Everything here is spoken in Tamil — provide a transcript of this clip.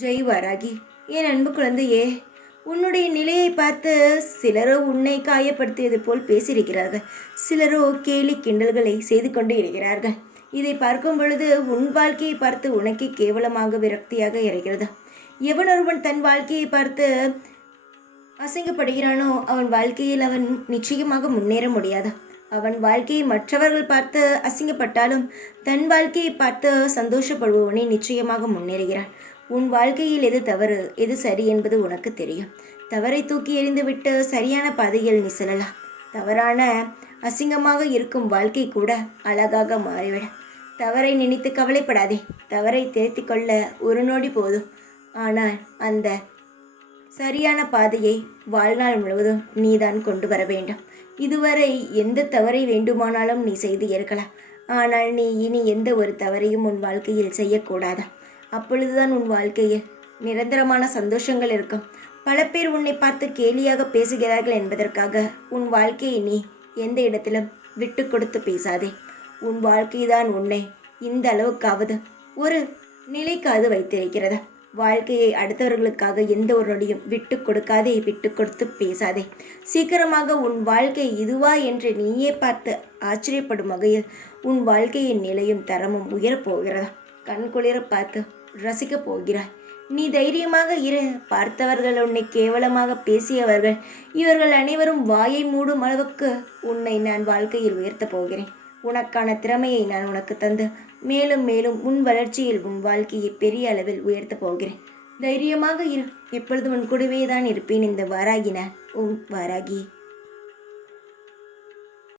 ஜெய் வாராகி, என் அன்பு குழந்தையே, உன்னுடைய நிலையை பார்த்து சிலரோ உன்னை காயப்படுத்தியது போல் பேசியிருக்கிறார்கள். சிலரோ கேலி கிண்டல்களை செய்து கொண்டு இருக்கிறார்கள். இதை பார்க்கும் பொழுது உன் வாழ்க்கையை பார்த்து உனக்கே கேவலமாக விரக்தியாக இருக்கிறது. எவனொருவன் தன் வாழ்க்கையை பார்த்து அசிங்கப்படுகிறானோ அவன் வாழ்க்கையில் அவன் நிச்சயமாக முன்னேற முடியாது. அவன் வாழ்க்கையை மற்றவர்கள் பார்த்து அசிங்கப்பட்டாலும் தன் வாழ்க்கையை பார்த்து சந்தோஷப்படுபவனே நிச்சயமாக முன்னேறுகிறான். உன் வாழ்க்கையில் எது தவறு எது சரி என்பது உனக்கு தெரியும். தவறை தூக்கி எறிந்துவிட்டு சரியான பாதையில் நீ செல்லலாம். தவறான அசிங்கமாக இருக்கும் வாழ்க்கை கூட அழகாக மாறிவிட. தவறை நினைத்து கவலைப்படாதே. தவறை திருத்தி கொள்ள ஒரு நொடி போதும். ஆனால் அந்த சரியான பாதையை வாழ்நாள் முழுவதும் நீதான் கொண்டு வர வேண்டும். இதுவரை எந்த தவறை வேண்டுமானாலும் நீ செய்து இருக்கலாம். ஆனால் நீ இனி எந்த ஒரு தவறையும் உன் வாழ்க்கையில் செய்யக்கூடாது. அப்பொழுதுதான் உன் வாழ்க்கையில் நிரந்தரமான சந்தோஷங்கள் இருக்கும். பல பேர் உன்னை பார்த்து கேலியாக பேசுகிறார்கள் என்பதற்காக உன் வாழ்க்கையை நீ எந்த இடத்திலும் விட்டு கொடுத்து பேசாதே. உன் வாழ்க்கைதான் உன்னை இந்த அளவுக்காவது ஒரு நிலைக்காது வைத்திருக்கிறது. வாழ்க்கையை அடுத்தவர்களுக்காக எந்த ஒரு நொடியும் விட்டு கொடுக்காதே, விட்டு கொடுத்து பேசாதே. சீக்கிரமாக உன் வாழ்க்கை இதுவா என்று நீயே பார்த்து ஆச்சரியப்படும் வகையில் உன் வாழ்க்கையின் நிலையும் தரமும் உயரப்போகிறதா. கண்குளிர பார்த்து ரசிக்கப் போகிறாய். நீ தைரியமாக இரு. பார்த்தவர்கள் உன்னை கேவலமாக பேசியவர்கள் இவர்கள் அனைவரும் வாயை மூடும் அளவுக்கு உன்னை நான் வாழ்க்கையில் உயர்த்தப் போகிறேன். உனக்கான திறமையை நான் உனக்கு தந்து மேலும் மேலும் உன் வளர்ச்சியில் உன் வாழ்க்கையை பெரிய அளவில் உயர்த்தப் போகிறேன். தைரியமாக இரு. எப்பொழுதும் உன் கூடவே தான் இருப்பேன். இந்த வாராகி நான் வாராகி.